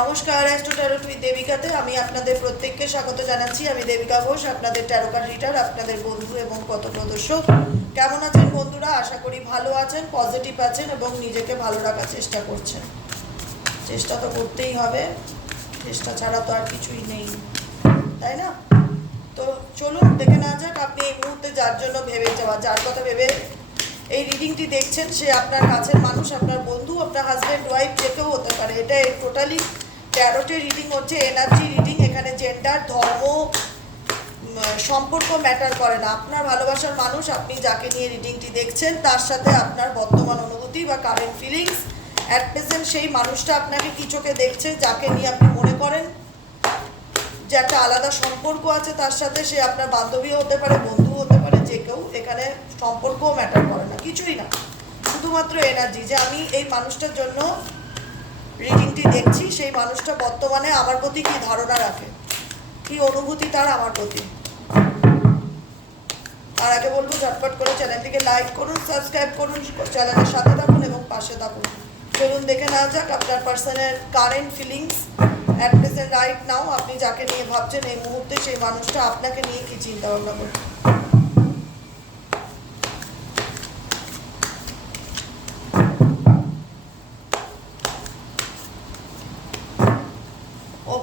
নমস্কার astro tarot with দেবিকাতে আমি আপনাদের প্রত্যেককে স্বাগত জানাচ্ছি। আমি দেবিকা ঘোষ, আপনাদের ট্যারোকার রিটার আপনাদের বন্ধু এবং পথপ্রদর্শক। কেমন আছেন বন্ধুরা? আশা করি ভালো আছেন পজিটিভ আছেন এবং নিজেকে ভালো রাখার চেষ্টা করছেন। চেষ্টা তো করতেই হবে, চেষ্টা ছাড়া তো আর কিছুই নেই, তাই না? তো চলুন, দেখে নেওয়া যাক আপনি এই মুহূর্তে যার জন্য ভেবে যাওয়া, যার কথা ভেবে এই রিডিংটি দেখছেন সে আপনার কাছের মানুষ, আপনার বন্ধু, আপনার হাজব্যান্ড ওয়াইফ যে কেউ হতে পারে। এটা টোটালি ট্যারোটের রিডিং হচ্ছে এনার্জি রিডিং এখানে জেন্ডার ধর্ম সম্পর্ক ম্যাটার করে না। আপনার ভালোবাসার মানুষ, আপনি যাকে নিয়ে রিডিংটি দেখছেন, তার সাথে আপনার বর্তমান অনুভূতি বা কারেন্ট ফিলিংস অ্যাট প্রেজেন্ট সেই মানুষটা আপনাকে কি চোখে দেখছে, যাকে নিয়ে আপনি মনে করেন? যে একটা আলাদা সম্পর্ক আছে তার সাথে, সে আপনার বান্ধবীও হতে পারে বন্ধু হতে এখানে সম্পর্কও ম্যাটার করে না, কিছুই না। শুধুমাত্র এনার্জি যে আমি এই মানুষটার জন্য রিডিংটি দেখছি, সেই মানুষটা বর্তমানে আমার প্রতি কি ধারণা রাখে? কি অনুভূতি তার আমার প্রতি? আর আগে বলব, ঝটপট করে চ্যানেলটিকে লাইক করুন সাবস্ক্রাইব করুন, চ্যানেলের সাথে থাকুন এবং পাশে থাকুন। চলুন দেখে নেওয়া যাক আপনার পার্সনের current feelings at present right now আপনি যাকে নিয়ে ভাবছেন, এই মুহূর্তে সেই মানুষটা আপনাকে নিয়ে কি চিন্তা ভাবনা করছে?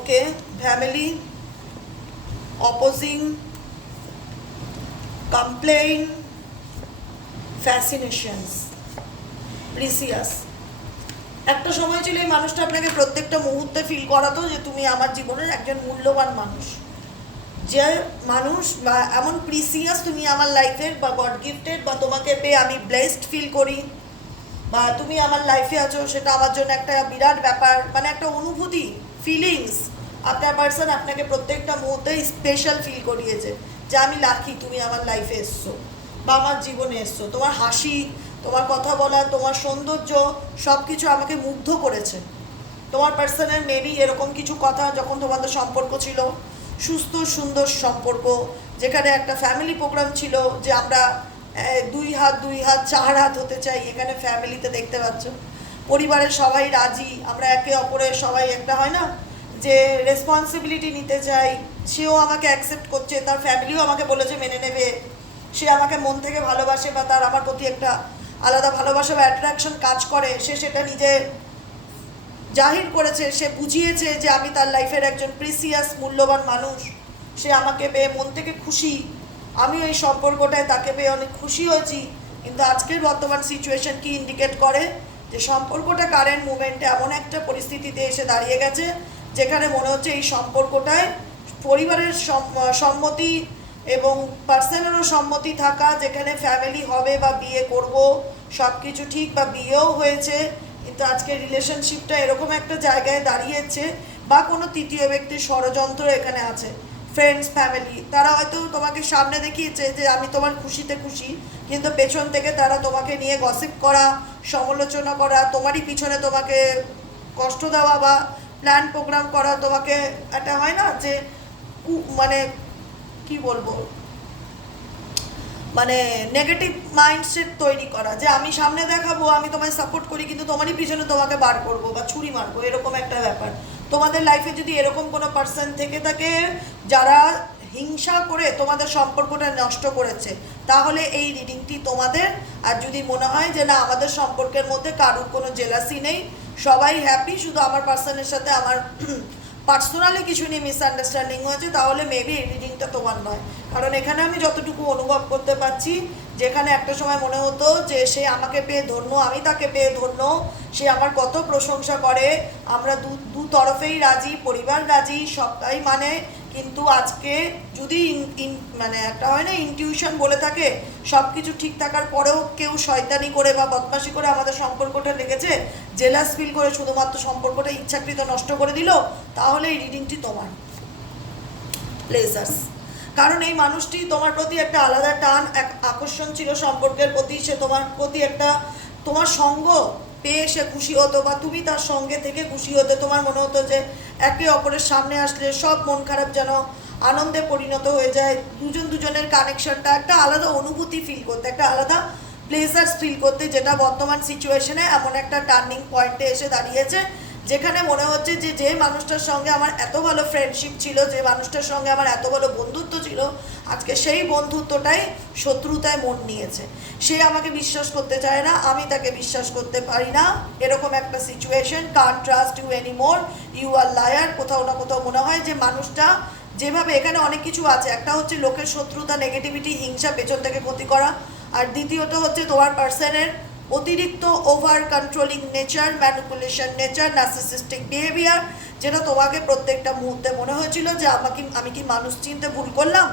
Okay family opposing complain fascinations precious একটা সময় ছিল এই মানুষটা আপনাকে প্রত্যেকটা মুহূর্তে ফিল করাতো যে তুমি আমার জীবনের একজন মূল্যবান মানুষ। যে মানুষ বা এমন প্রিসিয়াস তুমি আমার লাইফের বা গড গিফটেড বা তোমাকে পেয়ে আমি ব্লেসড ফিল করি বা তুমি আমার লাইফে আছো, সেটা আমার জন্য একটা বিরাট ব্যাপার মানে একটা অনুভূতি ফিলিংস আপনার পার্সন আপনাকে প্রত্যেকটা মুহূর্তে স্পেশাল ফিল করিয়েছে যে আমি লাকি তুমি আমার লাইফে এসছো বা আমার জীবনে এসছো। তোমার হাসি, তোমার কথা বলা, তোমার সৌন্দর্য সব কিছু আমাকে মুগ্ধ করেছে। তোমার পার্সনের মেবি এরকম কিছু কথা যখন তোমাদের সম্পর্ক ছিল, সুস্থ, সুন্দর সম্পর্ক, যেখানে একটা ফ্যামিলি প্রোগ্রাম ছিল যে আমরা দুই হাত দুই হাত, চার হাত হতে চাই, এখানে ফ্যামিলিতে দেখতে পাচ্ছ। পরিবারের সবাই রাজি, আমরা একে অপরের সবাই একটা, হয় না? যে রেসপন্সিবিলিটি নিতে চাই, সেও আমাকে অ্যাকসেপ্ট করছে, তার ফ্যামিলিও আমাকে বলেছে মেনে নেবে। সে আমাকে মন থেকে ভালোবাসে বা তার আমার প্রতি একটা আলাদা ভালোবাসা বা অ্যাট্রাকশন কাজ করে, সে সেটা নিজে জাহির করেছে, সে বুঝিয়েছে যে আমি তার লাইফের একজন প্রিসিয়াস মূল্যবান মানুষ। সে আমাকে পেয়ে মন থেকে খুশি। আমিও এই সম্পর্কটায় তাকে পেয়ে অনেক খুশি হয়েছি। কিন্তু আজকের বর্তমান সিচুয়েশন কি ইন্ডিকেট করে? যে সম্পর্কটা কারেন্ট মুভমেন্টে এমন একটা পরিস্থিতিতে এসে দাঁড়িয়ে গেছে যেখানে মনে হচ্ছে এই সম্পর্কটায় পরিবারের সম্মতি এবং পার্সোনালও সম্মতি থাকা, যেখানে ফ্যামিলি হবে বা বিয়ে করব সব কিছু ঠিক বা বিয়েও হয়েছে, কিন্তু আজকে রিলেশনশিপটা এরকম একটা জায়গায় দাঁড়িয়েছে বা কোনো তৃতীয় ব্যক্তির ষড়যন্ত্র এখানে আছে। ফ্রেন্ডস ফ্যামিলি তারা হয়তো তোমাকে সামনে দেখিয়েছে যে আমি তোমার খুশিতে খুশি, কিন্তু পেছন থেকে তারা তোমাকে নিয়ে গসিপ করা, সমালোচনা করা, তোমারই পিছনে তোমাকে কষ্ট দেওয়া বা প্ল্যান প্রোগ্রাম করা তোমাকে একটা হয় না যে মানে কি বলব? মানে নেগেটিভ মাইন্ডসেট তৈরি করা, যে আমি সামনে দেখাবো, আমি তোমায় সাপোর্ট করি, কিন্তু তোমারই পিছনে তোমাকে বার করব বা ছুরি মারবো, এরকম একটা ব্যাপার। তোমাদের লাইফে যদি এরকম কোনো পার্সন থেকে থাকে যারা হিংসা করে তোমাদের সম্পর্কটা নষ্ট করেছে, তাহলে এই রিডিংটি তোমাদের। আর যদি মনে হয় যে না, আমাদের সম্পর্কের মধ্যে কারোর কোনো জেলাসি নেই সবাই হ্যাপি শুধু আমার পার্সনের সাথে আমার পার্সোনালি কিছু নিয়ে মিসআন্ডারস্ট্যান্ডিং হয়েছে, তাহলে মেবি এডিটিংটা তোমার নয়। কারণ এখানে আমি যতটুকু অনুভব করতে পারছি, যেখানে একটা সময় মনে হতো যে সে আমাকে পেয়ে ধন্য, আমি তাকে পেয়ে ধন্য, সে আমার কত প্রশংসা করে, আমরা দু দু তরফেই রাজি, পরিবার রাজি, সবটাই মানে কিন্তু আজকে যদি ইন- মানে একটা হয় না ইনটিউশন বলে থাকে সব কিছু ঠিক থাকার পরেও কেউ শয়তানি করে বা বদমাসি করে আমাদের সম্পর্কটা লেগেছে জেলাস ফিল করে শুধুমাত্র সম্পর্কটা ইচ্ছাকৃত নষ্ট করে দিল, তাহলে এই রিডিংটি তোমার। প্লেজার্স কারণ এই মানুষটি তোমার প্রতি একটা আলাদা টান, এক আকর্ষণ ছিল সম্পর্কের প্রতি, সে তোমার প্রতি একটা তোমার সঙ্গ পেয়ে সে খুশি হতো বা তুমি তার সঙ্গে থেকে খুশি হতে, তোমার মনে হতো যে একে অপরের সামনে আসলে সব মন খারাপ যেন আনন্দে পরিণত হয়ে যায়। দুজন দুজনের কানেকশনটা একটা আলাদা অনুভূতি ফিল করতে, একটা আলাদা প্লেজার্স ফিল করতে, যেটা বর্তমান সিচুয়েশনে এমন একটা টার্নিং পয়েন্টে এসে দাঁড়িয়েছে। যেখানে মনে হচ্ছে যে যে মানুষটার সঙ্গে আমার এত ভালো ফ্রেন্ডশিপ ছিল, যে মানুষটার সঙ্গে আমার এত ভালো বন্ধুত্ব ছিল, আজকে সেই বন্ধুত্বটাই শত্রুতায় মন নিয়েছে। সে আমাকে বিশ্বাস করতে চায় না, আমি তাকে বিশ্বাস করতে পারি না। এরকম একটা situation can't trust you any more you are liar কোথাও না কোথাও মনে হয় যে মানুষটা যেভাবে এখানে অনেক কিছু আছে, একটা হচ্ছে লোকের শত্রুতা নেগেটিভিটি হিংসা, পেছন থেকে ক্ষতি করা, আর দ্বিতীয়ত হচ্ছে তোমার পার্সনের অতিরিক্ত over controlling nature manipulation nature narcissistic behaviour যেটা তোমাকে প্রত্যেকটা মুহূর্তে মনে হয়েছিল যে আমাকে আমি কি মানুষ চিনতে ভুল করলাম?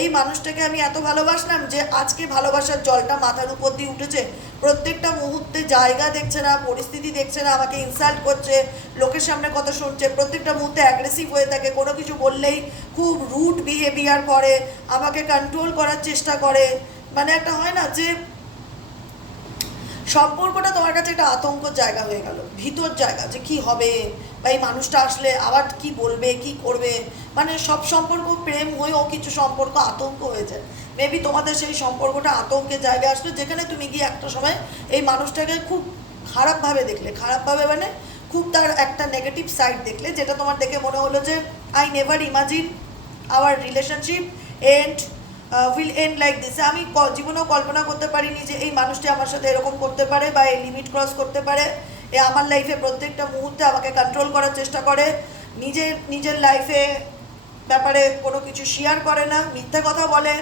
এই মানুষটাকে আমি এত ভালোবাসলাম যে আজকে ভালোবাসার জলটা মাথার উপর দিয়ে উঠেছে। প্রত্যেকটা মুহূর্তে জায়গা দেখছে না, পরিস্থিতি দেখছে না, আমাকে ইনসাল্ট করছে, লোকের সামনে কথা শুনছে, প্রত্যেকটা মুহূর্তে অ্যাগ্রেসিভ হয়ে থাকে, কোনো কিছু বললেই খুব রুট বিহেভিয়ার করে, আমাকে কন্ট্রোল করার চেষ্টা করে। মানে একটা হয় না যে সম্পর্কটা তোমার কাছে একটা আতঙ্কর জায়গা হয়ে গেল, ভিতর জায়গা যে কি হবে? বা এই মানুষটা আসলে আবার কি বলবে, কি করবে? মানে সব সম্পর্ক প্রেম হয়েও কিছু সম্পর্ক আতঙ্ক হয়ে যায়। মেবি তোমাদের সেই সম্পর্কটা আতঙ্কের জায়গায় আসলো, যেখানে তুমি গিয়ে একটা সময় এই মানুষটাকে খুব খারাপভাবে দেখলে, খারাপভাবে মানে খুব তার একটা নেগেটিভ সাইড দেখলে, যেটা তোমার দেখে মনে হলো যে I never imagine our relationship end will end like this আমি জীবনেও কল্পনা করতে পারিনি যে এই মানুষটি আমার সাথে এরকম করতে পারে বা এই লিমিট ক্রস করতে পারে। এ আমার লাইফে প্রত্যেকটা মুহূর্তে আমাকে কন্ট্রোল করার চেষ্টা করে। নিজের নিজের লাইফে ব্যাপারে কোনো কিছু শেয়ার করে না, মিথ্যে কথা বলে।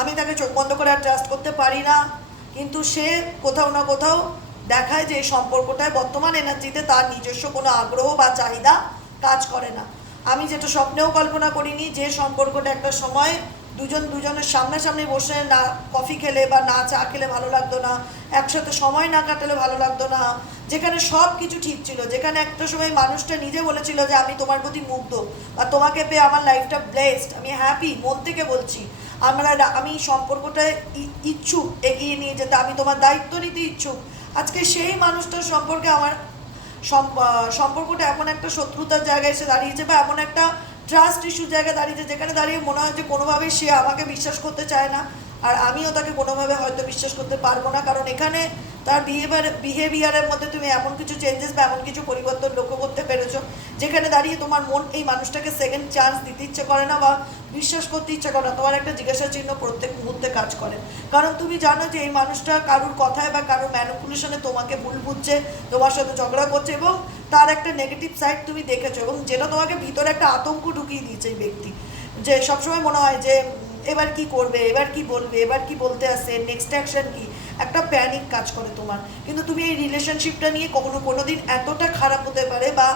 আমি তাকে চোখ বন্ধ করে আর ট্রাস্ট করতে পারি না। কিন্তু সে কোথাও না কোথাও দেখায় যে এই সম্পর্কটায় বর্তমান এনার্জিতে তার নিজস্ব কোনো আগ্রহ বা চাহিদা কাজ করে না। আমি যেটা স্বপ্নেও কল্পনা করিনি যে সম্পর্কটা একটা সময় দুজন, দুজনের সামনাসামনি বসে না, কফি খেলে বা না চা খেলে ভালো লাগতো না, একসাথে সময় না কাটালে ভালো লাগতো না। যেখানে সব কিছু ঠিক ছিল, যেখানে একটা সময় মানুষটা নিজে বলেছিল যে, আমি তোমার প্রতি মুগ্ধ বা তোমাকে পেয়ে আমার লাইফটা ব্লেসড আমি হ্যাপি মন থেকে বলছি। আমরা আমি সম্পর্কটায় ই- ইচ্ছুক, এগিয়ে নিয়ে যেতে, আমি তোমার দায়িত্ব নিতে ইচ্ছুক। আজকে সেই মানুষটার সম্পর্কে আমার সম্পর্কটা এমন একটা শত্রুতার জায়গায় এসে দাঁড়িয়েছে বা এমন একটা ট্রাস্ট ইস্যুর জায়গায় দাঁড়িয়েছে, যেখানে দাঁড়িয়ে মনে হয় যে কোনোভাবেই সে আমাকে বিশ্বাস করতে চায় না। আর আমিও তাকে কোনোভাবে হয়তো বিশ্বাস করতে পারব না, কারণ এখানে তার বিহেভিয়ার বিহেভিয়ারের মধ্যে তুমি এমন কিছু চেঞ্জেস বা এমন কিছু পরিবর্তন লক্ষ্য করতে পেরেছ, যেখানে দাঁড়িয়ে তোমার মন এই মানুষটাকে সেকেন্ড চান্স দিতে ইচ্ছে করে না বা বিশ্বাস করতে ইচ্ছে করে না। তোমার একটা জিজ্ঞাসা চিহ্ন প্রত্যেক মুহূর্তে কাজ করে। কারণ তুমি জানো যে এই মানুষটা কারুর কথায় বা কারুর ম্যানিপুলেশনে তোমাকে ভুল বুঝছে, তোমার সাথে ঝগড়া করছে এবং তার একটা নেগেটিভ সাইড তুমি দেখেছ এবং যেটা তোমাকে ভিতরে একটা আতঙ্ক ঢুকিয়ে দিয়েছে এই ব্যক্তি। যে সবসময় মনে হয় যে এবার কি করবে, এবার কি বলবে, এবার কি বলতে আসে নেক্সট অ্যাকশন কি? একটা প্যানিক কাজ করে তোমার। কিন্তু তুমি এই রিলেশনশিপটা নিয়ে কখনো কোনো দিন এতটা খারাপ হতে পারে বা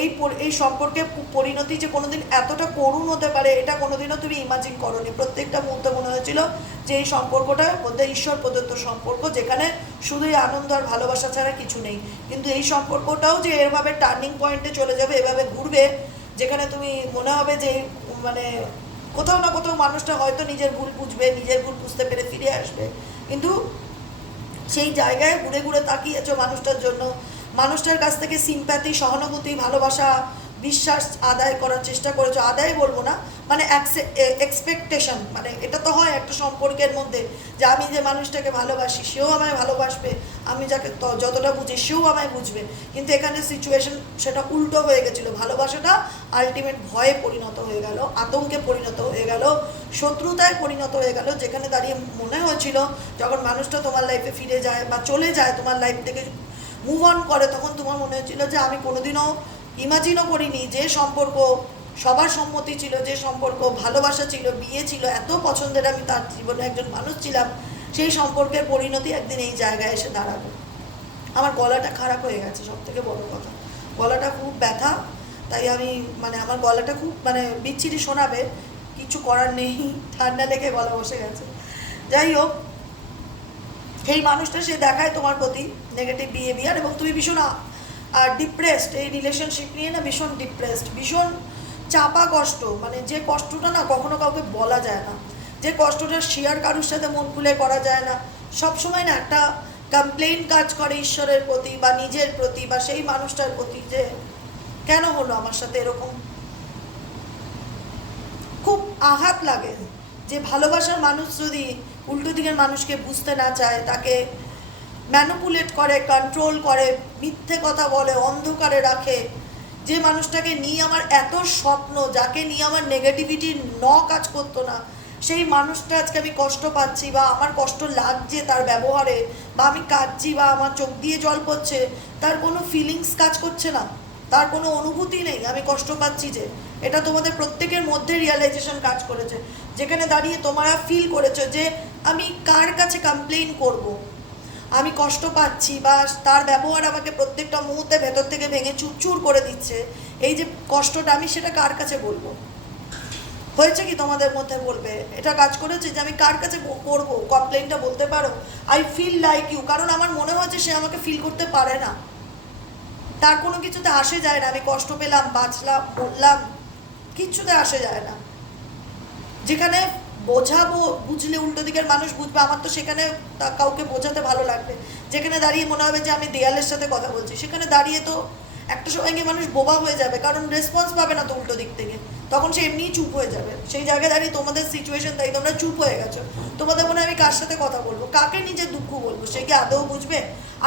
এই এই সম্পর্কে পরিণতি যে কোনোদিন এতটা করুণ হতে পারে, এটা কোনোদিনও তুমি ইমাজিন করনি। প্রত্যেকটা মুহূর্তে মনে হয়েছিল যে এই সম্পর্কটার মধ্যে ঈশ্বর প্রদত্ত সম্পর্ক, যেখানে শুধুই আনন্দ আর ভালোবাসা ছাড়া কিছু নেই। কিন্তু এই সম্পর্কটাও যে এভাবে টার্নিং পয়েন্টে চলে যাবে, এভাবে ঘুরবে, যেখানে তুমি মনে হবে যে মানে কোথাও না কোথাও মানুষটা হয়তো নিজের ভুল বুঝবে, নিজের ভুল বুঝতে পেরে ফিরে আসবে। কিন্তু সেই জায়গায় ঘুরে ঘুরে তাকিয়েছো মানুষটার জন্য? মানুষটার কাছ থেকে সিম্প্যাথি সহানুভূতি, ভালোবাসা বিশ্বাস আদায় করার চেষ্টা করেছ, আদায় বলব না মানে এক্সপেকটেশন মানে এটা তো হয় একটা সম্পর্কের মধ্যে যে আমি যে মানুষটাকে ভালোবাসি, সেও আমায় ভালোবাসবে, আমি যাকে যতটা বুঝি সেও আমায় বুঝবে। কিন্তু এখানে সিচুয়েশন সেটা উল্টো হয়ে গেছিল, ভালোবাসাটা আলটিমেট ভয়ে পরিণত হয়ে গেল, আতঙ্কে পরিণত হয়ে গেল, শত্রুতায় পরিণত হয়ে গেল, যেখানে দাঁড়িয়ে মনে হয়েছিল যখন মানুষটা তোমার লাইফে ফিরে যায় বা চলে যায়, তোমার লাইফ থেকে মুভ অন করে, তখন তোমার মনে হয়েছিল যে আমি কোনোদিনও ইমাজিনও করিনি যে সম্পর্ক, সবার সম্মতি ছিল, যে সম্পর্ক, ভালোবাসা ছিল, বিয়ে ছিল, এত পছন্দের আমি তার জীবনে একজন মানুষ ছিলাম, সেই সম্পর্কের পরিণতি একদিন এই জায়গায় এসে দাঁড়াবে। আমার গলাটা খারাপ হয়ে গেছে সব থেকে বড় কথা। গলাটা খুব ব্যথা, তাই আমি মানে আমার গলাটা খুব মানে বিচ্ছিরি শোনাবে, কিছু করার নেই, ঠান্ডা লেগে গলা বসে গেছে। যাই হোক, সেই মানুষটা সে দেখায় তোমার প্রতি নেগেটিভ বিহেভিয়ার এবং তুমি ভীষণ ডিপ্রেসড এই রিলেশনশিপ নিয়ে না ভীষণ ডিপ্রেসড ভীষণ চাপা কষ্ট মানে যে কষ্টটা না কখনো কাউকে বলা যায় না, যে কষ্টটা শেয়ার কারুর সাথে মন খুলে করা যায় না সব সময় না একটা কমপ্লেন কাজ করে ঈশ্বরের প্রতি বা নিজের প্রতি বা সেই মানুষটার প্রতি যে, কেন হলো আমার সাথে এরকম? খুব আঘাত লাগে যে ভালোবাসার মানুষ যদি উল্টো দিকের মানুষকে বুঝতে না চায়, তাকে ম্যানুপুলেট করে কন্ট্রোল করে, মিথ্যে কথা বলে, অন্ধকারে রাখে। যে মানুষটাকে নিয়ে আমার এত স্বপ্ন, যাকে নিয়ে আমার নেগেটিভিটি ন কাজ করতো না, সেই মানুষটা আজকে আমি কষ্ট পাচ্ছি বা আমার কষ্ট লাগছে তার ব্যবহারে বা আমি কাঁদছি বা আমার চোখ দিয়ে জল পড়ছে, তার কোনো ফিলিংস কাজ করছে না। তার কোনো অনুভূতি নেই, আমি কষ্ট পাচ্ছি যে। এটা তোমাদের প্রত্যেকের মধ্যে রিয়ালাইজেশন কাজ করেছে। যেখানে দাঁড়িয়ে তোমরা ফিল করেছ যে আমি কার কাছে কমপ্লেন করব। আমি কষ্ট পাচ্ছি বা তার ব্যবহার আমাকে প্রত্যেকটা মুহূর্তে ভেতর থেকে ভেঙে চুরচুর করে দিচ্ছে, এই যে কষ্টটা আমি সেটা কার কাছে বলব? হয়েছে কি তোমাদের মধ্যে বলবে? এটা কাজ করেছে যে আমি কার কাছে করব কমপ্লেনটা বলতে পারো? আই ফিল লাইক ইউ কারণ আমার মনে হচ্ছে সে আমাকে ফিল করতে পারে না। তার কোনো কিছুতে আসে যায় না, আমি কষ্ট পেলাম, বাঁচলাম, বললাম, কিচ্ছুতে আসে যায় না। যেখানে বোঝাবো, বুঝলে উল্টো দিকের মানুষ বুঝবে, আমার তো সেখানে কাউকে বোঝাতে ভালো লাগবে। যেখানে দাঁড়িয়ে মনে হবে যে আমি দেয়ালের সাথে কথা বলছি, সেখানে দাঁড়িয়ে তো একটা সময় গিয়ে মানুষ বোবা হয়ে যাবে, কারণ রেসপন্স পাবে না তো উল্টো দিক থেকে। তখন সে এমনিই চুপ হয়ে যাবে। সেই জায়গায় দাঁড়িয়ে তোমাদের সিচুয়েশন তাই তোমরা চুপ হয়ে গেছো। তোমাদের মনে আমি কার সাথে কথা বলব? কাকে নিজের দুঃখ বলব? সে কি আদৌ বুঝবে?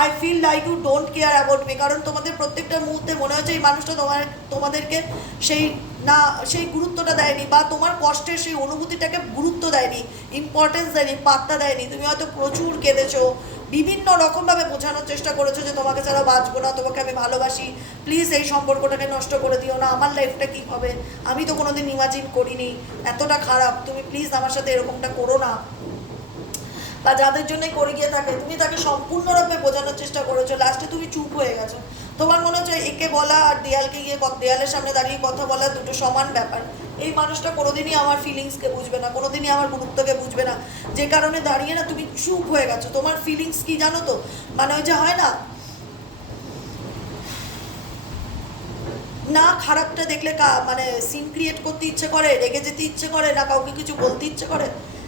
I feel like you don't care about me কারণ তোমাদের প্রত্যেকটা মুহূর্তে মনে হচ্ছে এই মানুষটা তোমার তোমাদেরকে সেই না, সেই গুরুত্বটা দেয়নি বা তোমার কষ্টের সেই অনুভূতিটাকে গুরুত্ব দেয়নি ইম্পর্টেন্স দেয়নি, পাত্তা দেয়নি। তুমি হয়তো প্রচুর কেঁদেছো, বিভিন্ন রকমভাবে বোঝানোর চেষ্টা করেছ যে তোমাকে ছাড়া বাঁচবো না, তোমাকে আমি ভালোবাসি। প্লিজ এই সম্পর্কটাকে নষ্ট করে দিও না, আমার লাইফটা কী হবে? আমি তো কোনোদিন ইমাজিন করিনি, এতটা খারাপ। তুমি প্লিজ আমার সাথে এরকমটা করো না। বা যাদের জন্য করে গিয়ে থাকে, তুমি তাকে সম্পূর্ণরূপে বোঝানোর চেষ্টা করেছ। লাস্টে তুমি চুপ হয়ে গেছো। তোমার মনে হচ্ছে একে বলা আর দেয়ালকে গিয়ে দেয়ালের সামনে দাঁড়িয়ে কথা বলা দুটো সমান ব্যাপার? এই মানুষটা কোনোদিনই আমার ফিলিংসকে বুঝবে না, কোনোদিনই আমার গুরুত্বকে বুঝবে না। যে কারণে দাঁড়িয়ে না তুমি চুপ হয়ে গেছো। তোমার ফিলিংস কি জানো তো? মানে ওই যে হয় না? না খারাপটা দেখলে কা- মানে সিন ক্রিয়েট করতে ইচ্ছে করে, রেগে যেতে ইচ্ছে করে, না কাউকে কিছু বলতে ইচ্ছে করে?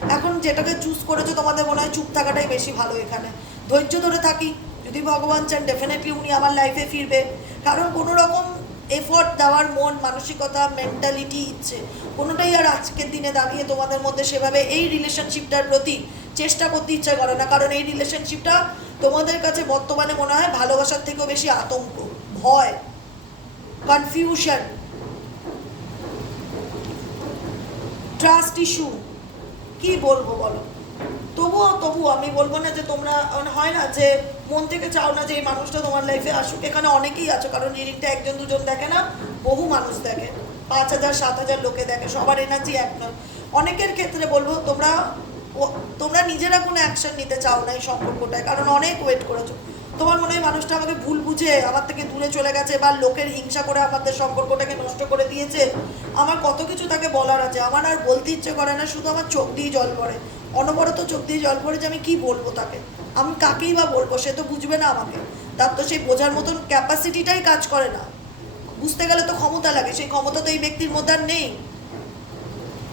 এখন যেটাকে চুজ করেছ, তোমাদের মনে হয় চুপ থাকাটাই বেশি ভালো এখানে। ধৈর্য ধরে থাকি। যদি ভগবান চান ডেফিনেটলি উনি আমার লাইফে ফিরবে। কারণ কোনো রকম এফোর্ট দেওয়ার মন, মানসিকতা মেন্টালিটি ইচ্ছে, কোনোটাই আর আজকের দিনে দাঁড়িয়ে তোমাদের মধ্যে সেভাবে এই রিলেশনশিপটার প্রতি চেষ্টা করতে ইচ্ছা করে না। কারণ এই রিলেশনশিপটা তোমাদের কাছে বর্তমানে মনে হয় ভালোবাসার থেকেও বেশি আতঙ্ক, ভয় কনফিউশন ট্রাস্ট ইস্যু কি বলব বলো? তবুও তবুও আমি বলব না যে তোমরা, হয় না যে মন থেকে চাও না যে এই মানুষটা তোমার লাইফে আসুক। এখানে অনেকেই আছো, কারণ রিডিংটা একজন, দুজন দেখে না, বহু মানুষ দেখে। পাঁচ হাজার, সাত হাজার লোকে দেখে, সবার এনার্জি এক নয়। অনেকের ক্ষেত্রে বলব, তোমরা তোমরা নিজেরা কোনো অ্যাকশন নিতে চাও না এই সম্পর্কটায়, কারণ অনেক ওয়েট করেছ। তোমার মনে হয় মানুষটা আমাকে ভুল বুঝে আমার থেকে দূরে চলে গেছে বা লোকের হিংসা করে আমাদের সম্পর্কটাকে নষ্ট করে দিয়েছে? আমার কত কিছু তাকে বলার আছে। আমার আর বলতে ইচ্ছে করে না, শুধু আমার চোখ দিয়ে জল পড়ে। অনবরত চোখ দিয়ে জল পড়ে যে আমি কি বলব তাকে? আমি কাকেই বা বলব? সে তো বুঝবে না আমাকে। তার তো সেই বোঝার মতন ক্যাপাসিটিটাই কাজ করে না। বুঝতে গেলে তো ক্ষমতা লাগে, সেই ক্ষমতা তো এই ব্যক্তির মধ্যে আর নেই।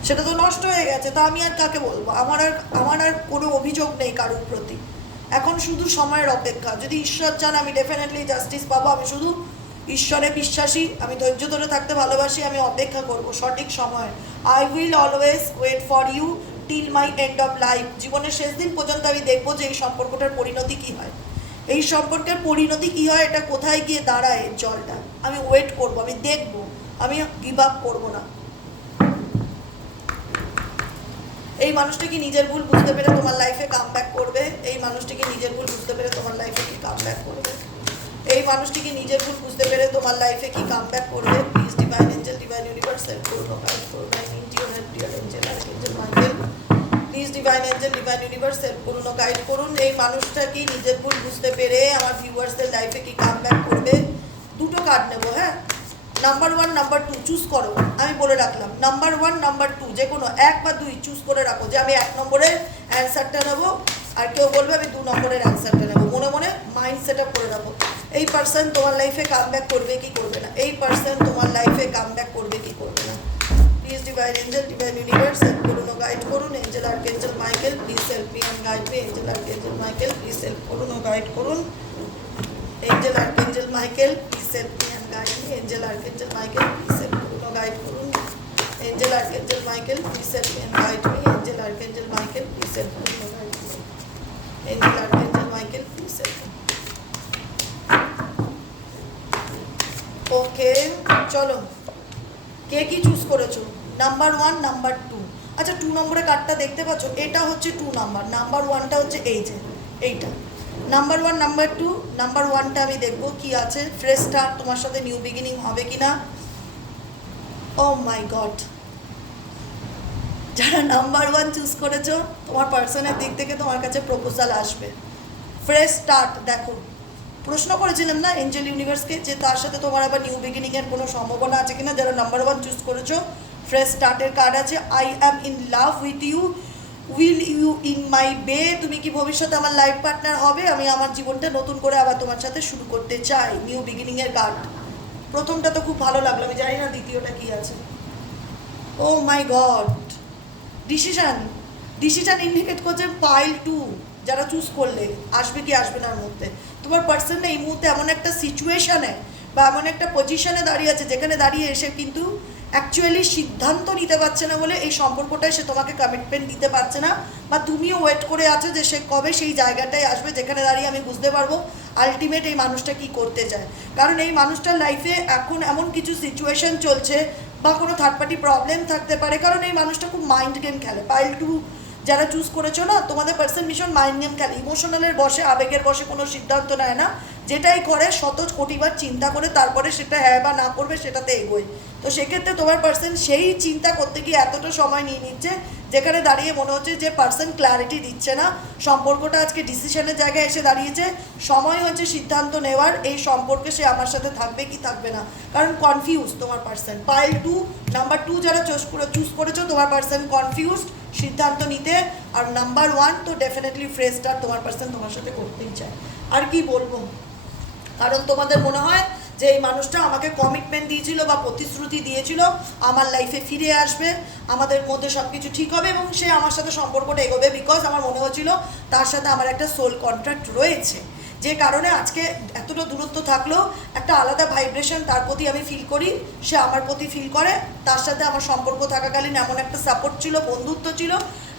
সেটা তো নষ্ট হয়ে গেছে, তা আমি আর কাকে বলব? আমার আর আমার আর কোনো অভিযোগ নেই কারোর প্রতি। এখন শুধু সময়ের অপেক্ষা। যদি ঈশ্বর চান, আমি ডেফিনেটলি জাস্টিস পাবো। আমি শুধু ঈশ্বরে বিশ্বাসী, আমি ধৈর্য ধরে থাকতে ভালোবাসি, আমি অপেক্ষা করব সঠিক সময়। I will always wait for you till my end of life জীবনের শেষ দিন পর্যন্ত আমি দেখব যে এই সম্পর্কটার পরিণতি কী হয়। এই সম্পর্কের পরিণতি কী হয়, এটা কোথায় গিয়ে দাঁড়ায় জলটা? আমি ওয়েট করব, আমি দেখব, আমি গিভ আপ করব না। এই মানুষটা কি নিজের ভুল বুঝতে পেরে তোমার লাইফে কাম করবে? এই মানুষটি কি নিজের ভুল বুঝতে পেরে তোমার লাইফে কি কাম করবে? এই মানুষটি কি নিজের ভুল বুঝতে পেরে তোমার লাইফে কি কাম করবে? Please divine angel divine universe help করুন I need help dear angel R angel Michael please divine angel divine universe help guide করুন। এই মানুষটা কি নিজের ভুল বুঝতে পেরে আমার ভিউয়ার্সদের লাইফে কি কাম ব্যাক করবে? দুটো কার্ড নেব হ্যাঁ? Number one number two choose করো। আমি বলে রাখলাম নাম্বার ওয়ান নাম্বার টু যে কোনো এক বা দুই চুজ করে রাখো। যে আমি এক নম্বরের অ্যান্সারটা নেব, আর কেউ বলবে আমি দু নম্বরের অ্যান্সারটা নেব। মনে মনে মাইন্ড সেট আপ করে রাখো। এই পার্সন তোমার লাইফে কাম ব্যাক করবে কি করবে না? এই পার্সন তোমার লাইফে কাম ব্যাক করবে কি করবে? Divine angel divine universe help করুন ও গাইড করুন। Angel archangel Michael please help me and guide me angel archangel Michael please help করুন ও গাইড করুন। Angel archangel Michael please help me and guide me angel archangel Michael please help করুন ও guide করুন। Angel archangel Michael please help me and guide me angel archangel Michael please help করুন guide করুন angel Michael please help okay চলো। কে কি choose করেছ? Number one number two আচ্ছা টু নম্বরের কার্ডটা দেখতে পাচ্ছ? এটা হচ্ছে টু নাম্বার নাম্বার ওয়ানটা হচ্ছে এই যে, এইটা। Number one number two number ওয়ানটা আমি দেখব কি আছে। ফ্রেশ স্টার্ট তোমার সাথে নিউ বিগিনিং হবে কি না? ও মাই গড যারা নাম্বার ওয়ান চুজ করেছ, তোমার পার্সনের দিক থেকে তোমার কাছে প্রপোজাল আসবে। ফ্রেশ স্টার্ট দেখো। প্রশ্ন করেছিলাম না এঞ্জেল ইউনিভার্সকে যে তার সাথে তোমার আবার নিউ বিগিনিংয়ের কোনো সম্ভাবনা আছে কিনা? যারা নাম্বার ওয়ান চুজ করেছ ফ্রেশ স্টার্টের কার্ড আছে। I am in love with you will you in my বে তুমি কি ভবিষ্যতে আমার লাইফ পার্টনার হবে? আমি আমার জীবনটা নতুন করে আবার তোমার সাথে শুরু করতে চাই। নিউ বিগিনিংয়ের কার্ড প্রথমটা তো খুব ভালো লাগল। আমি জানি না দ্বিতীয়টা কী আছে। ও my God decision decision indicate করছে পাইল টু যারা চুজ করলে। আসবে কি আসবে না মধ্যে। তোমার পার্সন এই মুহূর্তে এমন একটা সিচুয়েশানে বা এমন একটা পজিশনে দাঁড়িয়ে আছে যেখানে দাঁড়িয়ে এসে কিন্তু অ্যাকচুয়ালি সিদ্ধান্ত নিতে পারছে না বলে এই সম্পর্কটায় সে তোমাকে কমিটমেন্ট দিতে পারছে না। বা তুমিও ওয়েট করে আছো যে সে কবে সেই জায়গাটায় আসবে যেখানে দাঁড়িয়ে আমি বুঝতে পারব আলটিমেট এই মানুষটা কি করতে চায়। কারণ এই মানুষটার লাইফে এখন এমন কিছু সিচুয়েশন চলছে বা কোনো থার্ড পার্টি প্রবলেম থাকতে পারে। কারণ এই মানুষটা খুব মাইন্ড গেম খেলে। পাইল টু যারা চুজ করেছ না, তোমাদের পার্সন ভীষণ গেম খেলে ইমোশনালের বসে, আবেগের বসে কোনো সিদ্ধান্ত নেয় না। যেটাই করে শত কোটিবার চিন্তা করে, তারপরে সেটা হ্যাঁ বা না করবে, সেটাতে এগোয়। তো সেক্ষেত্রে তোমার পার্সন সেই চিন্তা করতে গিয়ে এতটা সময় নিয়ে নিচ্ছে, যেখানে দাঁড়িয়ে মনে হচ্ছে যে পার্সন ক্ল্যারিটি দিচ্ছে না। সম্পর্কটা আজকে ডিসিশনের জায়গায় এসে দাঁড়িয়েছে। সময় হচ্ছে সিদ্ধান্ত নেওয়ার, এই সম্পর্কে সে আমার সাথে থাকবে কি থাকবে না। কারণ কনফিউজ তোমার person pile two number two যারা চুজ করে চুজ করেছ, তোমার পার্সন কনফিউজড সিদ্ধান্ত নিতে, আর নাম্বার ওয়ান তো ডেফিনেটলি ফ্রেশ তোমার পার্সন তোমার সাথে করতেই চায়। আর কি বলব? কারণ তোমাদের মনে হয় যে এই মানুষটা আমাকে কমিটমেন্ট দিয়েছিল বা প্রতিশ্রুতি দিয়েছিল, আমার লাইফে ফিরে আসবে, আমাদের মধ্যে সব কিছু ঠিক হবে এবং সে আমার সাথে সম্পর্কটা এগোবে বিকজ আমার মনে হচ্ছিল তার সাথে আমার একটা সোল কন্ট্রাক্ট রয়েছে। যে কারণে আজকে এতটা দূরত্ব থাকলেও একটা আলাদা ভাইব্রেশন তার প্রতি আমি ফিল করি, সে আমার প্রতি ফিল করে, তার সাথে আমার সম্পর্ক থাকাকালীন এমন একটা সাপোর্ট ছিল, বন্ধুত্ব ছিল,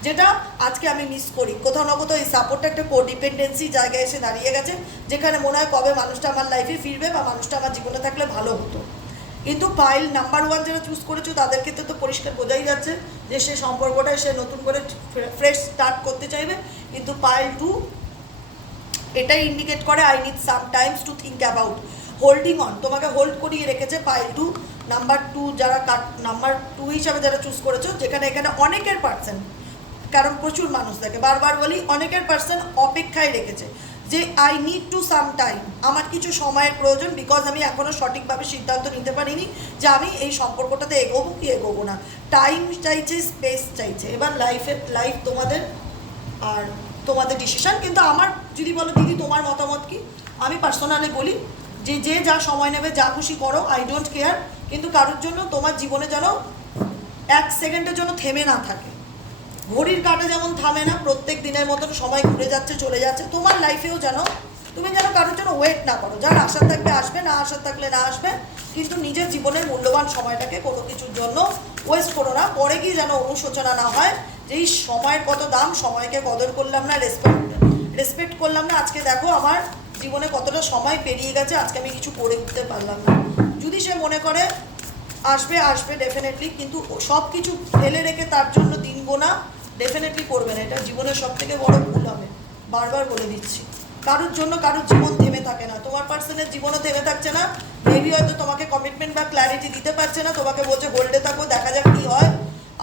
যেটা আজকে আমি মিস করি। কোথাও না কোথাও এই সাপোর্টটা একটা কোডিপেন্ডেন্সি জায়গায় এসে দাঁড়িয়ে গেছে, যেখানে মনে হয় কবে মানুষটা আমার লাইফে ফিরবে বা মানুষটা আমার জীবনে থাকলে ভালো হতো। কিন্তু পাইল নাম্বার ওয়ান যারা চুজ করেছ, তাদের ক্ষেত্রে তো পরিষ্কার বোঝাই যাচ্ছে যে সে সম্পর্কটা সে নতুন করে ফ্রেশ স্টার্ট করতে চাইবে, কিন্তু পাইল টু এটাই ইন্ডিকেট করে I need some times to think about holding on তোমাকে হোল্ড করিয়ে রেখেছে পাইল টু নাম্বার টু যারা কাট নাম্বার টু হিসাবে যারা চুজ করেছ, যেখানে এখানে অনেকের পার্সেন্ট কারণ প্রচুর মানুষ দেখে। বারবার বলি, অনেকের পার্সন অপেক্ষায় রেখেছে যে I need to some time আমার কিছু সময়ের প্রয়োজন বিকজ আমি এখনও সঠিকভাবে সিদ্ধান্ত নিতে পারিনি যে আমি এই সম্পর্কটাতে এগোবো কি এগোবো না। টাইম চাইছে স্পেস চাইছে। এবার লাইফের লাইফ তোমাদের আর তোমাদের ডিসিশন কিন্তু আমার যদি বলো দিদি, তোমার মতামত কি? আমি পার্সোনালি বলি যে যে যা সময় নেবে, যা খুশি করো আই ডোন্ট কেয়ার কিন্তু কারোর জন্য তোমার জীবনে যেন এক সেকেন্ডের জন্য থেমে না থাকে। ঘড়ির কাঁটা যেমন থামে না, প্রত্যেক দিনের মতন সময় ঘুরে যাচ্ছে, চলে যাচ্ছে, তোমার লাইফেও যেন তুমি যেন কারোর জন্য ওয়েট না করো। যার আশা থাকবে আসবে, না আশা থাকলে না আসবে, কিন্তু নিজের জীবনের মূল্যবান সময়টাকে কোনো কিছুর জন্য ওয়েস্ট করো না। পরে গিয়ে যেন অনুশোচনা না হয় যে এই সময়ের কত দাম, সময়কে কদর করলাম না রেসপেক্ট রেসপেক্ট করলাম না। আজকে দেখো আমার জীবনে কতটা সময় পেরিয়ে গেছে, আজকে আমি কিছু করে উঠতে পারলাম না। যদি সে মনে করে, আসবে আসবে ডেফিনেটলি কিন্তু সব কিছু ফেলে রেখে তার জন্য দিন গোনা ডেফিনেটলি করবে না। এটা জীবনের সব থেকে বড় ভুল হবে। বারবার বলে দিচ্ছি। কারোর জন্য কারোর জীবন থেমে থাকে না। তোমার পার্সনের জীবনও থেমে থাকছে না। মেবি হয়তো তোমাকে কমিটমেন্ট বা ক্ল্যারিটি দিতে পারছে না। তোমাকে বলছে গোল্ডে থাকো, দেখা যাক কী হয়।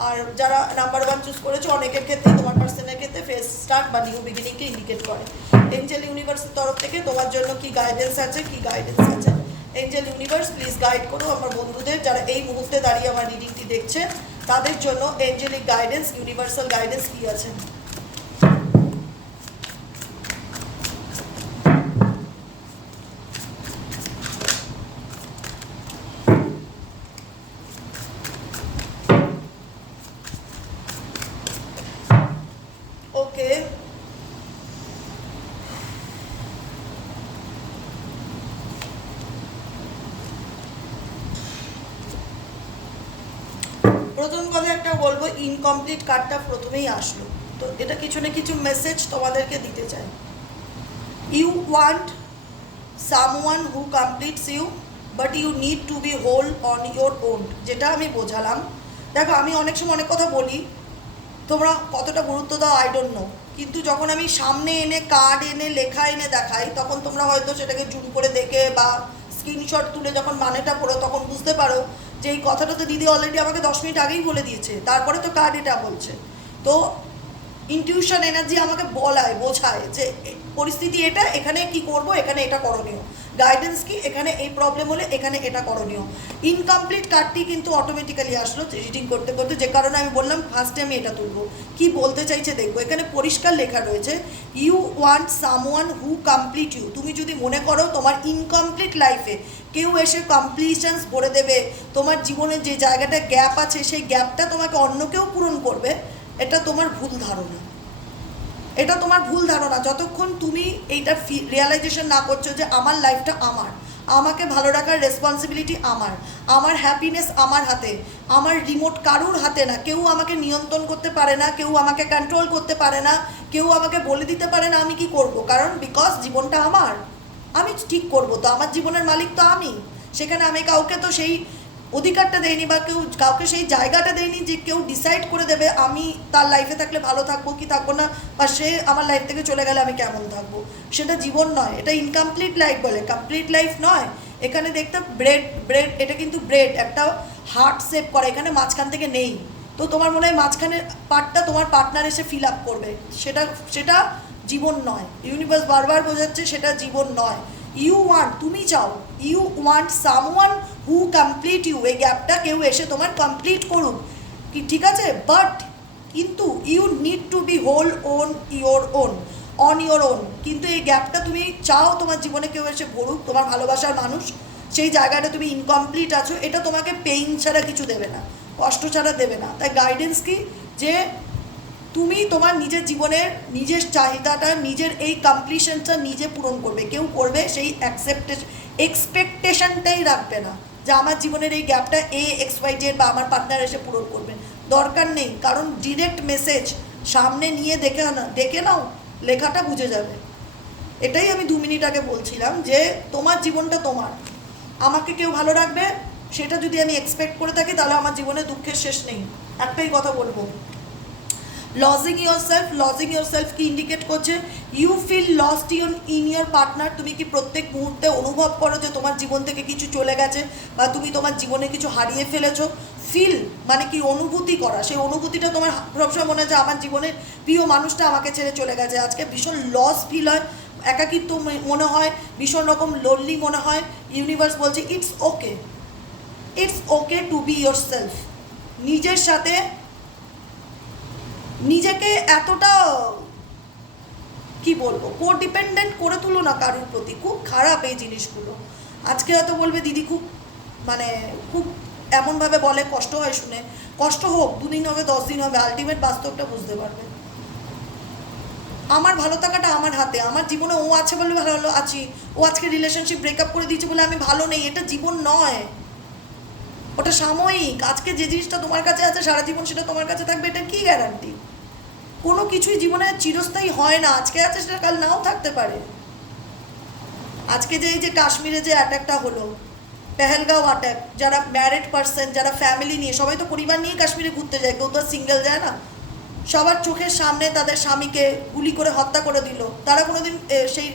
আর যারা নাম্বার ওয়ান চুজ করেছ, অনেকের ক্ষেত্রে তোমার পার্সনের ক্ষেত্রে ফেস স্টার্ট বা নিউ বিগিনিংকে ইন্ডিকেট করে। এঞ্জেল ইউনিভার্সের তরফ থেকে তোমার জন্য কি গাইডেন্স আছে, কি গাইডেন্স আছে? এঞ্জেল ইউনিভার্স প্লিজ গাইড করো আমার বন্ধুদের যারা এই মুহূর্তে দাঁড়িয়ে আমার রিডিংটি দেখছে। তাদের জন্য এঞ্জেলিক গাইডেন্স ইউনিভার্সাল গাইডেন্স কি আছে ওকে প্রথম কথা একটা বলব ইনকমপ্লিট কার্ডটা প্রথমেই আসলো। তো এটা কিছু না কিছু মেসেজ তোমাদেরকে দিতে চাই। You want someone who completes you but you need to be whole on your own যেটা আমি বোঝালাম। দেখো, আমি অনেক সময় অনেক কথা বলি। তোমরা কতটা গুরুত্ব দাও আই ডোন্ট নো কিন্তু যখন আমি সামনে এনে কার্ড এনে, লেখা এনে দেখাই, তখন তোমরা হয়তো সেটাকে জুম করে দেখে বা স্ক্রিনশট তুলে যখন মানেটা পড়ো, তখন বুঝতে পারো যে এই কথাটা তো দিদি অলরেডি আমাকে দশ মিনিট আগেই বলে দিয়েছে। তারপরে তো কার্ড এটা বলছে। তো ইনটিউশন এনার্জি আমাকে বলায়, বোঝায় যে পরিস্থিতি এটা, এখানে কি করব, এখানে এটা করণীয়। গাইডেন্স কি, এখানে এই প্রবলেম হলে এখানে এটা করণীয়। ইনকমপ্লিট কার্ডটি কিন্তু অটোমেটিক্যালি আসলো রিডিং করতে করতে, যে কারণে আমি বললাম ফার্স্টে আমি এটা তুলবো। কি বলতে চাইছে দেখব, এখানে পরিষ্কার লেখা রয়েছে you want someone who complete you তুমি যদি মনে করো তোমার ইনকমপ্লিট লাইফে কেউ এসে কমপ্লিশনস ভরে দেবে, তোমার জীবনে যে জায়গাটা গ্যাপ আছে, সেই গ্যাপটা তোমাকে অন্য কেউ পূরণ করবে, এটা তোমার ভুল ধারণা। এটা তোমার ভুল ধারণা। যতক্ষণ তুমি এইটা রিয়ালাইজেশন না করছ যে আমার লাইফটা আমার, আমাকে ভালো রাখার রেসপন্সিবিলিটি আমার আমার হ্যাপিনেস আমার হাতে, আমার রিমোট কারুর হাতে না, কেউ আমাকে নিয়ন্ত্রণ করতে পারে না, কেউ আমাকে কন্ট্রোল করতে পারে না, কেউ আমাকে বলে দিতে পারে না আমি কি করব? কারণ বিকজ জীবনটা আমার, আমি ঠিক করব তো, আমার জীবনের মালিক তো আমি, সেখানে আমি কাউকে তো সেই অধিকারটা দেয়নি বা কেউ, কাউকে সেই জায়গাটা দেয়নি যে কেউ ডিসাইড করে দেবে আমি তার লাইফে থাকলে ভালো থাকব কি থাকব না, বা সে আমার লাইফ থেকে চলে গেলে আমি কেমন থাকব। সেটা জীবন নয়, এটা ইনকমপ্লিট লাইফ বলে। কমপ্লিট লাইফ নয়, এখানে দেখতে ব্রেড ব্রেড এটা কিন্তু ব্রেড একটা হার্ট সেভ করে, এখানে মাঝখান থেকে নেই। তো তোমার মনে হয় মাঝখানের পার্টটা তোমার পার্টনার এসে ফিল আপ করবে। সেটা সেটা জীবন নয়। ইউনিভার্স বারবার বোঝাচ্ছে সেটা জীবন নয়। ইউ ওয়ান্ট তুমি চাও। You want someone who complete you এই গ্যাপটা কেউ এসে তোমার কমপ্লিট করুক। কি ঠিক আছে? বাট কিন্তু you need to be whole own your own on your own কিন্তু এই গ্যাপটা তুমি চাও তোমার জীবনে কেউ এসে ভরুক, তোমার ভালোবাসার মানুষ, সেই জায়গাটা তুমি ইনকমপ্লিট আছো, এটা তোমাকে পেইন ছাড়া কিছু দেবে না, কষ্ট ছাড়া দেবে না। তাই গাইডেন্স কি? যে তুমি তোমার নিজের জীবনের নিজের চাহিদাটা, নিজের এই কমপ্লিশনটা নিজে পূরণ করবে। কেউ করবে সেই অ্যাকসেপ্টেশন এক্সপেকটেশনটাই রাখবে না। যে আমার জীবনের এই গ্যাপটা এ এক্স ওয়াই জেড বা আমার পার্টনার এসে পূরণ করবে। দরকার নেই, কারণ ডিরেক্ট মেসেজ সামনে নিয়ে দেখে না দেখে নাও, লেখাটা বুঝে যাবে। এটাই আমি দু মিনিট আগে বলছিলাম যে, তোমার জীবনটা তোমার। আমাকে কেউ ভালো রাখবে, সেটা যদি আমি এক্সপেক্ট করে থাকি, তাহলে আমার জীবনে দুঃখের শেষ নেই। একটাই কথা বলব। Losing yourself losing self কি ইন্ডিকেট করছে? You feel lost Yoon in your partner তুমি কি প্রত্যেক মুহূর্তে অনুভব করো যে তোমার জীবন থেকে কিছু চলে গেছে বা তুমি তোমার জীবনে কিছু হারিয়ে ফেলেছো? ফিল মানে কি অনুভূতি করা। সেই অনুভূতিটা তোমার সবসময় মনে হয় যে আমার জীবনের প্রিয় মানুষটা আমাকে ছেড়ে চলে গেছে। আজকে ভীষণ লস ফিল হয়, একাকিত্ব মনে হয়, ভীষণ রকম লোনলি মনে হয়। ইউনিভার্স বলছে it's okay it's okay to be yourself নিজের সাথে নিজেকে এতটা, কি বলব কো ডিপেন্ডেন্ট করে তুলো না কারোর প্রতি। খুব খারাপ এই জিনিসগুলো। আজকে হয়তো বলবে, দিদি, খুব মানে খুব এমনভাবে বলে, কষ্ট হয় শুনে। কষ্ট হোক, দুদিন হবে, দশ দিন হবে আলটিমেট বাস্তবটা বুঝতে পারবে। আমার ভালো থাকাটা আমার হাতে। আমার জীবনে ও আছে বলে ভালো আছি। ও আজকে রিলেশনশিপ ব্রেকআপ করে দিয়েছে বলে আমি ভালো নেই। এটা জীবন নয়। ওটা সাময়িক। আজকে যে জিনিসটা তোমার কাছে আছে, সারা জীবন সেটা তোমার কাছে থাকবে, এটা কী গ্যারান্টি কোনো কিছুই জীবনে চিরস্থায়ী হয় না। আজকে আছে সেটা কাল নাও থাকতে পারে। আজকে যে এই যে কাশ্মীরে যে অ্যাটাকটা হলো, পেহেলগাঁও অ্যাটাক যারা ম্যারিড পার্সন যারা ফ্যামিলি নিয়ে, সবাই তো পরিবার নিয়ে কাশ্মীরে ঘুরতে যায়, কেউ তো সিঙ্গেল যায় না। সবার চোখের সামনে তাদের স্বামীকে গুলি করে হত্যা করে দিল। তারা কোনোদিন সেই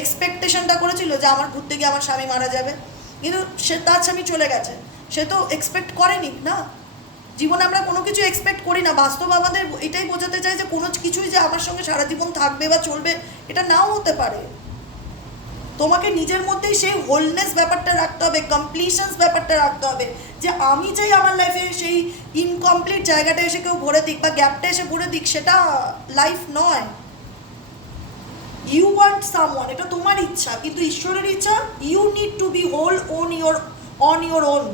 এক্সপেকটেশনটা করেছিল যে আমার ঘুরতে গিয়ে আমার স্বামী মারা যাবে। কিন্তু সে, তার স্বামী চলে গেছে। সে তো এক্সপেক্ট করেনি, না? জীবনে আমরা কোনো কিছু এক্সপেক্ট করি না। বাস্তব আমাদের এটাই বোঝাতে চাই যে কোনো কিছুই যে আমার সঙ্গে সারা জীবন থাকবে বা চলবে, এটা নাও হতে পারে। তোমাকে নিজের মধ্যেই সেই হোলনেস ব্যাপারটা রাখতে হবে কমপ্লিশনস ব্যাপারটা রাখতে হবে। যে আমি চাই আমার লাইফে সেই ইনকমপ্লিট জায়গাটা এসে কেউ ভরে দিক বা গ্যাপটা এসে ভরে দিক, সেটা লাইফ নয়। ইউ ওয়ান্ট সামওয়ান এটা তোমার ইচ্ছা, কিন্তু ঈশ্বরের ইচ্ছা you need to be whole own your on your own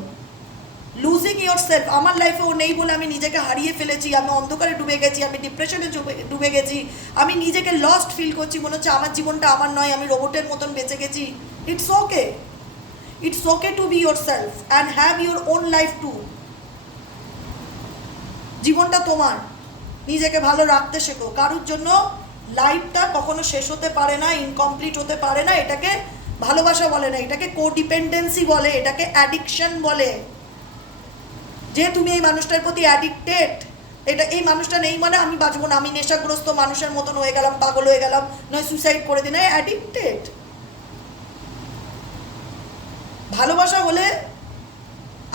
losing yourself আমার লাইফে ও নেই বলে আমি নিজেকে হারিয়ে ফেলেছি, আমি অন্ধকারে ডুবে গেছি, আমি ডিপ্রেশনে ডুবে গেছি। আমি নিজেকে লস্ট ফিল করছি, মনে হচ্ছে আমার জীবনটা আমার নয়, আমি রোবটের মতন বেঁচে গেছি। It's okay it's okay to be yourself and have your own life too জীবনটা তোমার। নিজেকে ভালো রাখতে শেখো। কারোর জন্য লাইফটা কখনো শেষ হতে পারে না ইনকমপ্লিট হতে পারে না, এটাকে ভালোবাসা বলে না, এটাকে কোডিপেন্ডেন্সি বলে, এটাকে অ্যাডিকশন বলে। যে তুমি এই মানুষটার প্রতি অ্যাডিক্টেড এটা এই মানুষটা নেই মানে আমি বাঁচবো না, আমি নেশাগ্রস্ত মানুষের মতন হয়ে গেলাম, পাগল হয়ে গেলাম, নয় সুইসাইড করে দিন অ্যাডিক্টেড ভালোবাসা হলে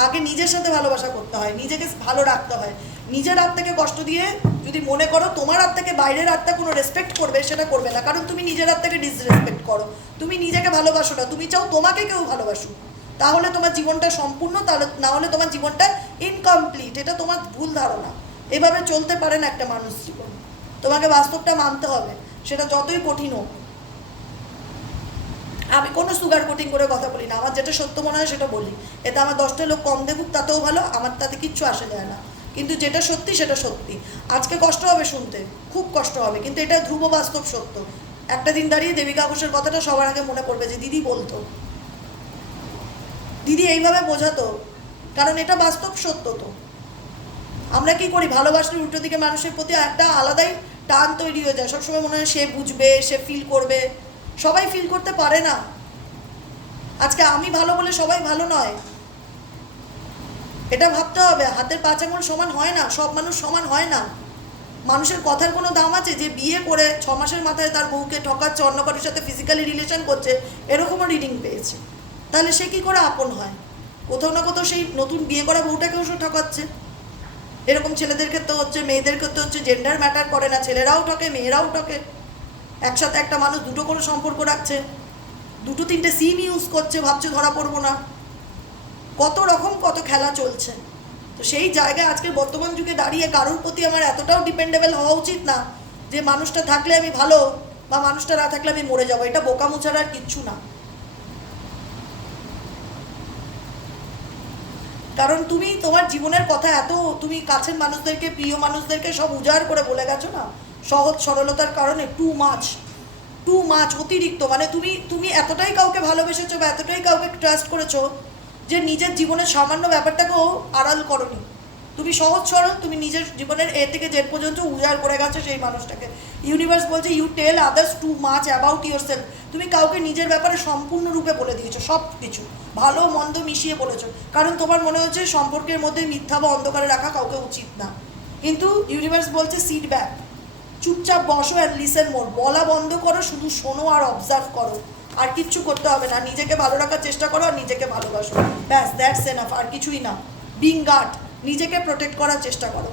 আগে নিজের সাথে ভালোবাসা করতে হয়, নিজেকে ভালো রাখতে হয়। নিজের আত্মাকে কষ্ট দিয়ে যদি মনে করো তোমার আত্মাকে বাইরের আত্মা কোনো রেসপেক্ট করবে, সেটা করবে না। কারণ তুমি নিজের আত্মাকে ডিসরেসপেক্ট করো। তুমি নিজেকে ভালোবাসো না, তুমি চাও তোমাকে কেউ ভালোবাসুক। তাহলে তোমার জীবনটা সম্পূর্ণ, তাহলে না হলে তোমার জীবনটা ইনকমপ্লিট এটা তোমার ভুল ধারণা। এভাবে চলতে পারে না একটা মানুষ জীবন। তোমাকে বাস্তবটা মানতে হবে, সেটা যতই কঠিন হোক। আমি কোনো সুগার কোটিং করে কথা বলি না, আমার যেটা সত্য মনে হয় সেটা বলি। এতে আমার দশটা লোক কম দেখুক, তাতেও ভালো, আমার তাতে কিচ্ছু আসে যায় না। কিন্তু যেটা সত্যি, সেটা সত্যি। আজকে কষ্ট হবে শুনতে, খুব কষ্ট হবে, কিন্তু এটা ধ্রুব বাস্তব সত্য। একটা দিন দাঁড়িয়ে দেবিকা ঘোষের কথাটা সবার আগে মনে পড়বে যে, দিদি বলতো। দিদি এইভাবে বোঝাতো কারণ এটা বাস্তব সত্য তো। আমরা কি করি? ভালোবাসলে উল্টো দিকে মানুষের প্রতি একটা আলাদাই টান তৈরি হয়ে যায়। সবসময় মনে হয় সে বুঝবে, সে ফিল করবে। সবাই ফিল করতে পারে না। আজকে আমি ভালো বলে সবাই ভালো নয়। এটা ভাবতে হবে। হাতের পাঁচ আঙুল সমান হয় না, সব মানুষ সমান হয় না। মানুষের কথার কোনো দাম আছে? যে বিয়ে করে ছ মাসের মাথায় তার বউকে ঠকাচ্ছে, অন্য কারোর সাথে ফিজিক্যালি রিলেশন করছে, এরকমও রিডিং পেয়েছে। তাহলে সে কি করে আপন হয়? কোথাও না কোথাও সেই নতুন বিয়ে করা বউটাকেও সে ঠকাচ্ছে। এরকম ছেলেদের ক্ষেত্রে হচ্ছে, মেয়েদের ক্ষেত্রে হচ্ছে জেন্ডার ম্যাটার করে না। ছেলেরাও ঠকে, মেয়েরাও ঠকে। একসাথে একটা মানুষ দুটো করে সম্পর্ক রাখছে। দুটো তিনটে সিম ইউজ করছে, ভাবছে ধরা পড়ব না। কত রকম কত খেলা চলছে। তো সেই জায়গায় আজকে বর্তমান যুগে দাঁড়িয়ে কারোর প্রতি আমার এতটাও ডিপেন্ডেবল হওয়া উচিত না যে, মানুষটা থাকলে আমি ভালো বা মানুষটা না থাকলে আমি মরে যাব। এটা বোকামো ছাড়া আর কিচ্ছু না। কারণ তুমি তোমার জীবনের কথা এত তুমি কাছের মানুষদেরকে, প্রিয় মানুষদেরকে সব উজাড় করে বলে গেছো না? সহজ সরলতার কারণে টু মাছ টু মাছ অতিরিক্ত। মানে তুমি তুমি এতটাই কাউকে ভালোবেসেছো বা এতটাই কাউকে ট্রাস্ট করেছ যে নিজের জীবনের সামান্য ব্যাপারটাকেও আড়াল করনি। তুমি সহজ সরল, তুমি নিজের জীবনের এ থেকে জেড পর্যন্ত উজাড় করে গেছো সেই মানুষটাকে। ইউনিভার্স বলছে you tell others too much about yourself তুমি কাউকে নিজের ব্যাপারে সম্পূর্ণরূপে বলে দিয়েছ সব কিছু ভালো মন্দ মিশিয়ে বলেছ। কারণ তোমার মনে হচ্ছে সম্পর্কের মধ্যে মিথ্যা বা অন্ধকারে রাখা কাউকে উচিত না। কিন্তু ইউনিভার্স বলছে সিট ব্যাক চুপচাপ বসো অ্যান্ড লিসেন মোর বলা বন্ধ করো, শুধু শোনো আর অবজার্ভ করো। আর কিচ্ছু করতে হবে না। নিজেকে ভালো রাখার চেষ্টা করো আর নিজেকে ভালোবাসো। ব্যাস দ্যাটস এনাফ আর কিছুই না। বিং গার্ড নিজেকে প্রোটেক্ট করার চেষ্টা করো।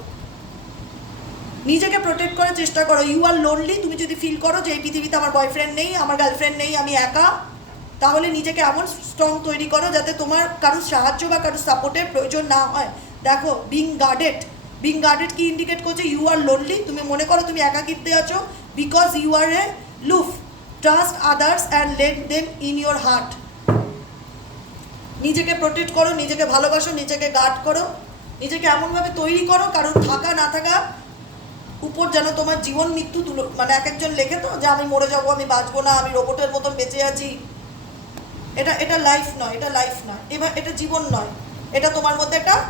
নিজেকে প্রোটেক্ট করার চেষ্টা করো। ইউ আর লোনলি তুমি যদি ফিল করো যে এই পৃথিবীতে আমার বয়ফ্রেন্ড নেই, আমার গার্লফ্রেন্ড নেই, আমি একা তাহলে নিজেকে এমন স্ট্রং তৈরি করো যাতে তোমার কারোর সাহায্য বা কারোর সাপোর্টের প্রয়োজন না হয়। দেখো বিং গার্ডেড বিং গার্ডেড কি ইন্ডিকেট করছে? ইউ আর লোনলি তুমি মনে করো তুমি একাকিত্বে আছো because you are aloof trust others and let them in your heart নিজেকে প্রোটেক্ট করো, নিজেকে ভালোবাসো, নিজেকে গার্ড করো, নিজেকে এমনভাবে তৈরি করো কারণ থাকা, না থাকা উপর যেন তোমার জীবন মৃত্যু তুলো মানে এক একজন লেখে তো যে, আমি মরে যাব, আমি বাঁচবো না, আমি রোবটের মতন বেঁচে আছি। এটা এটা লাইফ নয়, এটা লাইফ নয়। এবার এটা জীবন নয়। এটা তোমার মধ্যে একটা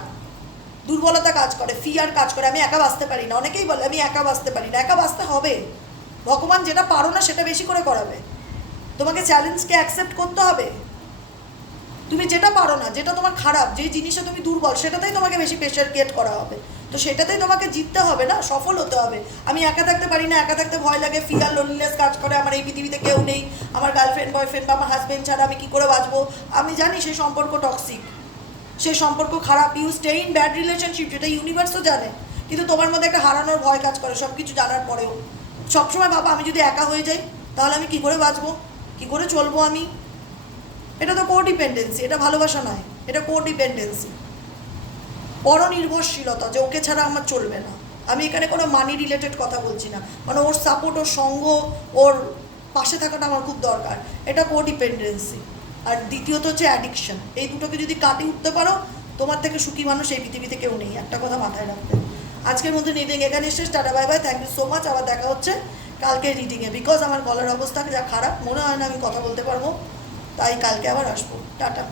দুর্বলতা কাজ করে ফিয়ার কাজ করে। আমি একা বাঁচতে পারি না। অনেকেই বলে, আমি একা বাঁচতে পারি না। একা বাঁচতে হবে। ভগবান যেটা পারো না, সেটা বেশি করে করাবে। তোমাকে চ্যালেঞ্জকে অ্যাকসেপ্ট করতে হবে? তুমি যেটা পারো না, যেটা তোমার খারাপ, যে জিনিসে তুমি দুর্বল, সেটাতেই তোমাকে বেশি প্রেশার ক্রিয়েট করা হবে। তো সেটাতেই তোমাকে জিততে হবে না, সফল হতে হবে। আমি একা থাকতে পারি না, একা থাকতে ভয় লাগে ফিয়ার লোনলিনেস কাজ করে, আমার এই পৃথিবীতে কেউ নেই, আমার গার্লফ্রেন্ড বয়ফ্রেন্ড বা আমার হাজব্যান্ড ছাড়া আমি কী করে বাঁচবো? আমি জানি সেই সম্পর্ক টক্সিক সেই সম্পর্ক খারাপ you stay in bad relationship যেটা ইউনিভার্সও জানে, কিন্তু তোমার মধ্যে একটা হারানোর ভয় কাজ করে সব কিছু জানার পরেও। সবসময় বাবা আমি যদি একা হয়ে যাই, তাহলে আমি কি করে বাঁচবো? কি করে চলবো আমি? এটা তো কোডিপেন্ডেন্সি এটা ভালোবাসা নয়, এটা কোডিপেন্ডেন্সি পরনির্ভরশীলতা যে ওকে ছাড়া আমার চলবে না। আমি এখানে কোনো মানি রিলেটেড কথা বলছি না। মানে ওর সাপোর্ট ওর সঙ্গ, ওর পাশে থাকাটা আমার খুব দরকার। এটা কোডিপেন্ডেন্সি আর দ্বিতীয়ত হচ্ছে অ্যাডিকশন এই দুটোকে যদি কাটিয়ে উঠতে পারো, তোমার থেকে সুখী মানুষ এই পৃথিবীতে কেউ নেই। একটা কথা মাথায় রাখতে আজকের মধ্যে রিডিং এখানে শেষ। Tata bye bye thank you so much আবার দেখা হচ্ছে কালকে রিডিংয়ে বিকজ আমার গলার অবস্থা যা খারাপ। মনে হয় না আমি কথা বলতে পারব। তাই কালকে আবার আসব। টাটা।